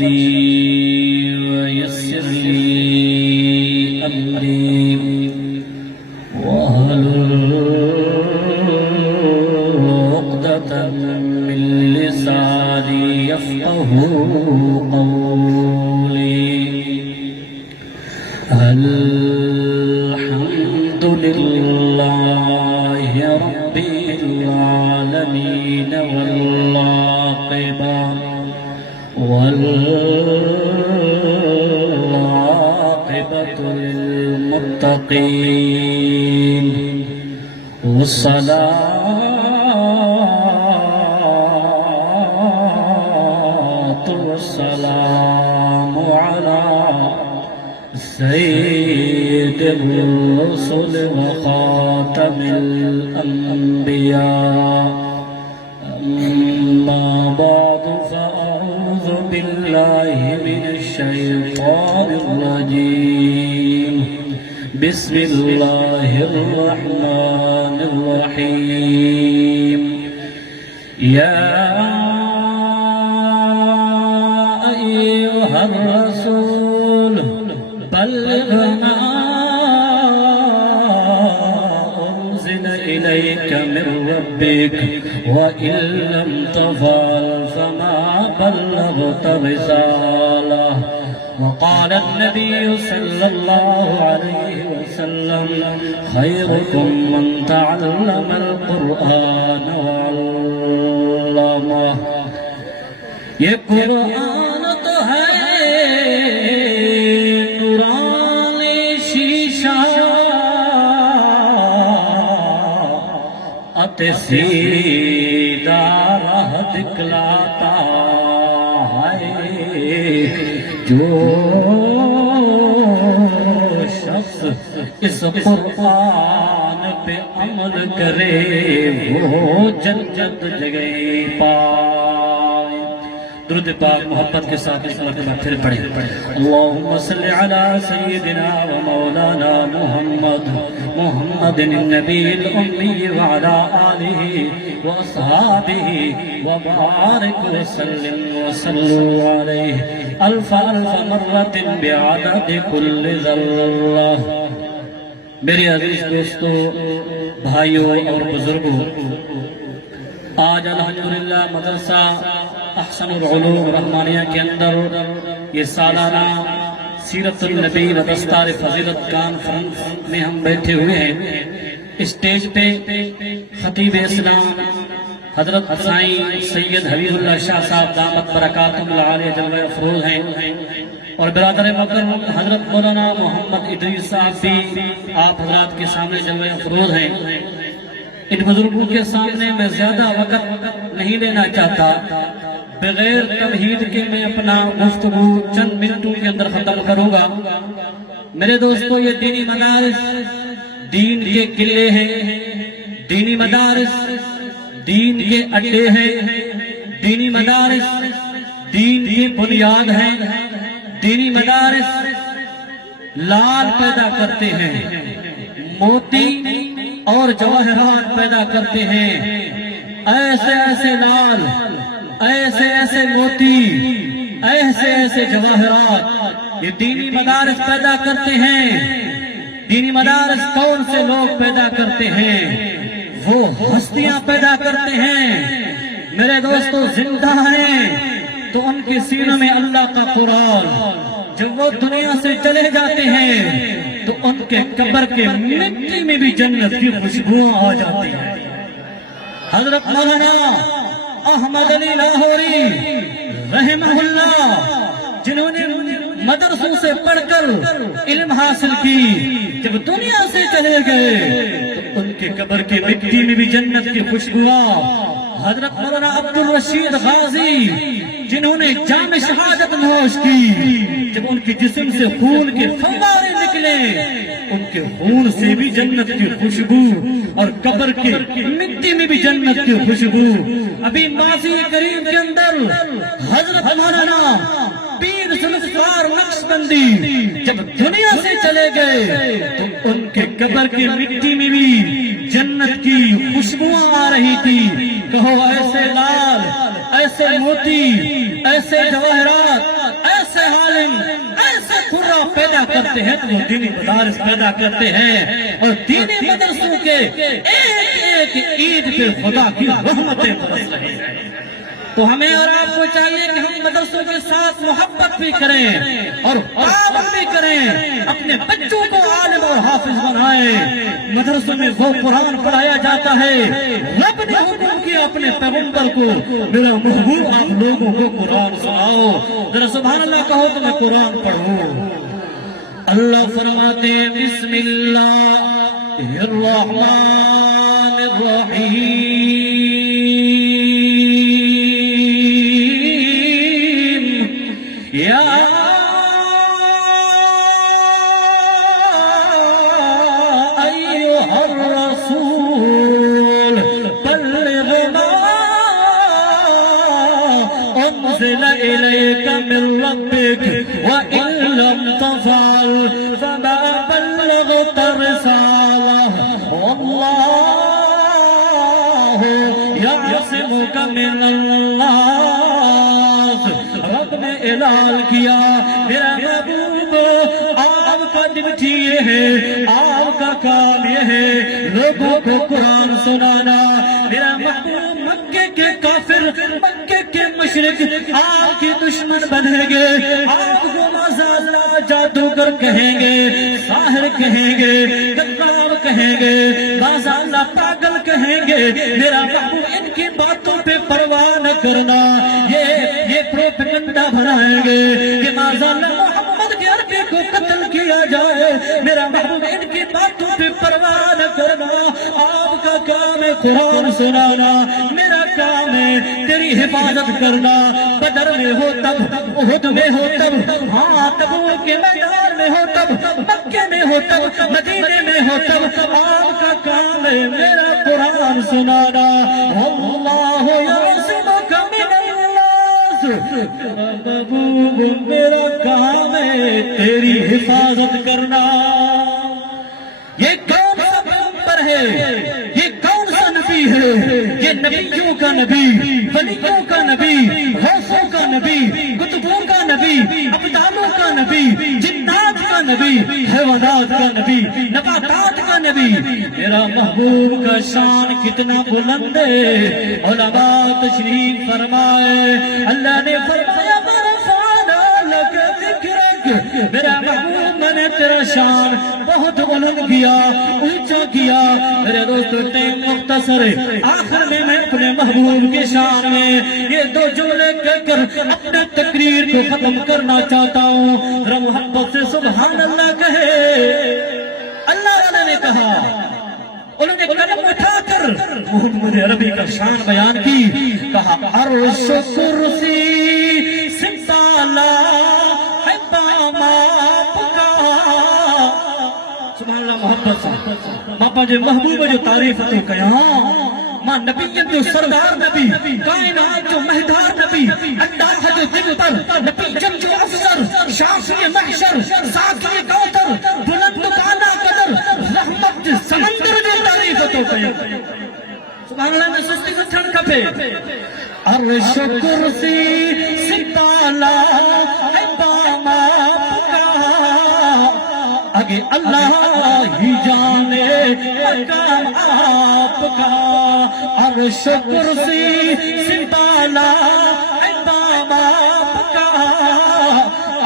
صدري ويسر لي أمري واحلل عقدة من لساني يفقهوا قولي. الحمد لله رب العالمين والعاقبة للمتقين والصلاة والسلام على سيد الرسل وخاتم الأنبياء. أما بعد فأعوذ بالله من الشيطان الرجيم. بسم الله الرحمن الرحيم. يا أيها الرسول بلغ ما أنزل إليك من ربك وإن لم تفعل فما بلغت رسالة. وقال النبي صلى الله عليه وسلم خيركم من تعلم القرآن وعلمه. یہ قرآن تو ہے نورانی شیشہ اتے سیدھا راہ دکھلاتا ہے. جو شخص اس قرآن پہ عمل کرے وہ جنت جگہ پائے. درود پاک محبت کے ساتھ اس مرتبہ پھر پڑھیں. اللہم صلی علی سیدنا و مولانا محمد النبی الامی وعلا آلہ واصحابہ وبارک وسلم وصلوا علیہ الف مرت بعدد کل ذرہ. میرے عزیز دوستو، بھائیوں اور بزرگوں، آج الحمدللہ مدرسہ احسن العلوم رحمانیہ کے اندر یہ سالانہ سیرت النبی و دستار فضیلت کانفرنس میں ہم بیٹھے ہوئے ہیں. اسٹیج پہ خطیب اسلام حضرت سائیں سید حبیب اللہ شاہ صاحب دامت برکاتہم العالیہ جلوہ افروز ہیں، اور برادر مکرم حضرت مولانا محمد ادریس صاحب بھی آپ حضرات کے سامنے جلوہ افروز ہیں. ان بزرگوں کے سامنے میں زیادہ وقت نہیں لینا چاہتا. بغیر تمہید کے میں اپنا گفتگو چند منٹوں کے اندر ختم کروں گا. میرے دوستو، یہ دینی مدارس دین کے قلعے ہیں، دینی مدارس دین کے اڈے ہیں، دینی مدارس دین کی بنیاد ہیں. دینی مدارس لال پیدا کرتے ہیں، موتی اور جواہرات پیدا کرتے ہیں. ایسے ایسے لال، ایسے ایسے موتی، ایسے ایسے جواہرات یہ دینی مدارس پیدا کرتے ہیں. دینی مدارس کون سے لوگ پیدا کرتے ہیں؟ وہ ہستیاں پیدا کرتے ہیں. میرے دوستو، زندہ ہیں تو ان کے سینوں میں اللہ کا قرآن. جب وہ دنیا سے چلے جاتے ہیں تو ان کے قبر کے مٹی میں بھی جنت کی خوشبوئیں آ جاتی ہیں. حضرت مولانا احمد علی لاہوری رحمہ اللہ، جنہوں نے مدرسوں سے پڑھ کر علم حاصل کی، جب دنیا سے چلے گئے تو ان کے قبر کی مٹی میں بھی جنت کی خوشبوئیں. حضرت مولانا عبدالرشید غازی، جنہوں نے جام شہادت نوش کی، جب ان کے جسم سے خون کے فوارے نکلے، ان کے خون سے بھی جنت کی خوشبو اور قبر کے مٹی میں بھی جنت کی خوشبو. ابھی ماضی کریم کے اندر حضرت مولانا پیر ذوالفقار نقشبندی جب دنیا سے چلے گئے تو ان کے قبر کی مٹی میں بھی جنت کی خوشبوئیں آ رہی تھی. کہو ایسے لال، ایسے موتی، ایسے جواہرات، ایسے عالم، ایسے قرہ پیدا کرتے ہیں تو وہ دینی مدارس پیدا کرتے ہیں، اور دینی مدرسوں کے ایک ایک عید پہ خدا کی رحمتیں برس رہی ہیں۔ تو ہمیں اور آپ کو چاہیے کہ ہم مدرسوں کے ساتھ محبت بھی کریں اور تعاون بھی کریں، اپنے بچوں کو عالم اور حافظ بنائیں۔ مدرسوں میں وہ قرآن پڑھایا جاتا ہے، رب نے حکم کیا اپنے پیغمبر کو، میرا محبوب آپ لوگوں کو قرآن سناؤ، ذرا سبحان اللہ کہو تو میں قرآن پڑھوں۔ اللہ فرماتے ہیں بسم اللہ الرحمن الرحیم، یا ایھا الرسول بلغ ما انزل الیک من ربک وان لم تفعل فما بلغت الرسالہ واللہ یعصمک من الناس۔ رب نے اعلان کیا میرا محبوب آپ کا ڈیوٹی یہ ہے، آپ کا کام یہ ہے لوگوں کو قرآن سنانا۔ میرا محبوب مکے کے کافر، مکے کے مشرک آپ کے دشمن بنیں گے، آپ کو مازاللہ جادوگر کہیں گے، ساحر کہیں گے، کذاب کہیں گے، مازاللہ پاگل کہیں گے۔ میرا محبوب ان کی باتوں پہ پرواہ نہ کرنا، یہ پروپیگنڈا بنائیں گے کہ مازاللہ محمد کے عربی کو قتل کیا جائے۔ میرا محبوب ان کی باتوں پہ پرواہ نہ کرنا، آپ کا کام ہے قرآن سنانا، میرا کام ہے تیری حفاظت کرنا۔ بدر میں ہو تب، احد میں ہو تب، ہاں تبوک کے میدان میں ہو تب، مکے میں ہو تب، مدینے میں ہو تب، آپ کا کام ہے میرا قرآن سنانا۔ اللہ یعصمک من الناس، محبوب میرا کام ہے تیری حفاظت کرنا۔ یہ کون سا پیغمبر ہے، یہ کون سا نبی ہے، یہ نبیوں کا نبی، ولیوں کا نبی، غوثوں کا نبی، قطبوں کا نبی، ابدالوں کا نبی، جنات کا نبی، حیوانات کا نبی، نباتات کا نبی۔ میرا محبوب کا شان کتنا بلند ہے، علماء تشریف فرمائے، اللہ نے فرمایا ورفعنا لک ذکرک، میرا محبوب میں نے تیرا شان بہت بلند کیا، اونچا کیا۔ میرے دوستو ٹائم مختصر ہے، آخر میں اپنے محبوب کے شان میں یہ دو جملے کہہ کر اپنے تقریر کو ختم کرنا چاہتا ہوں۔ ذرا محبت سے سبحان اللہ کہے۔ اللہ والے نے کہا، انہوں نے قلم اٹھا کر محمد عربی کا شان بیان کی، کہا عرش کرسی ستالہ ہے پاما پکا۔ سبحان اللہ محبت سے باپا جو محبوب جو تعریف تو قیام، ماں نبی جو سردار نبی، کائنات جو مہدار نبی، اللہ جو دل پر نبی جم جو افسر، شافی محشر، ساقی کوثر، بلند بالا قدر، رحمت سمندر جو تعریف تو قیام۔ سبحان اللہ میں سستی کو چھڑ کپے۔ عرش کرسی ستالہ ہے پاما پکا، آگے اللہ ہی جانے مقام آپ کا۔ عرش کرسی ستالہ ہے پاما پکا،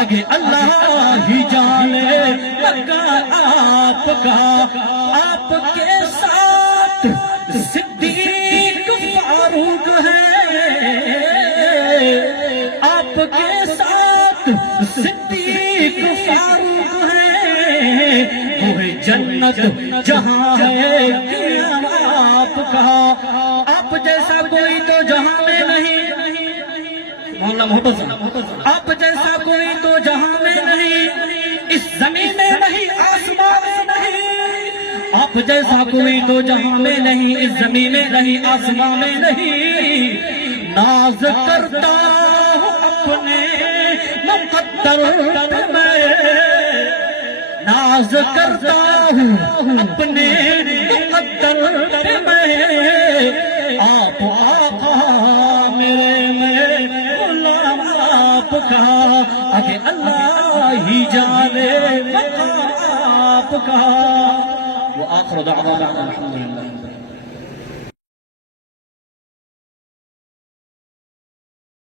آگے اللہ ہی جانے مقام آپ کا۔ آپ کے ساتھ صدیق فاروق ہے، آپ کے ساتھ صدیق فاروق ہے، وہ جنت جہاں ہے قیام آپ کا۔ آپ جیسا کوئی تو جہاں میں نہیں، آپ جیسا کوئی تو جہاں میں نہیں، اس زمین میں نہیں، آسمان میں نہیں۔ آپ جیسا کوئی تو جہاں میں نہیں، اس زمین میں نہیں، آسمان میں نہیں۔ ناز کرتا ہوں اپنے مقدر پہ میں، ناز کرتا ہوں اپنے مقدر پہ میں۔ آپ آقا میرے میں آپ کا آگے اللہ ہی جانے آپ کا وآخر دعوانا الحمدللہ